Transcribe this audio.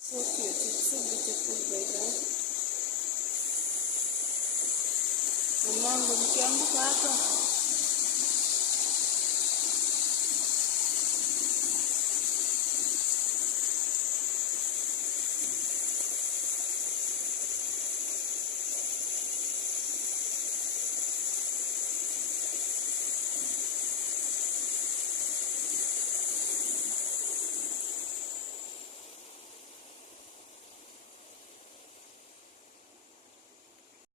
So cute. It's so beautiful by that. Mamangu nikianguka hapa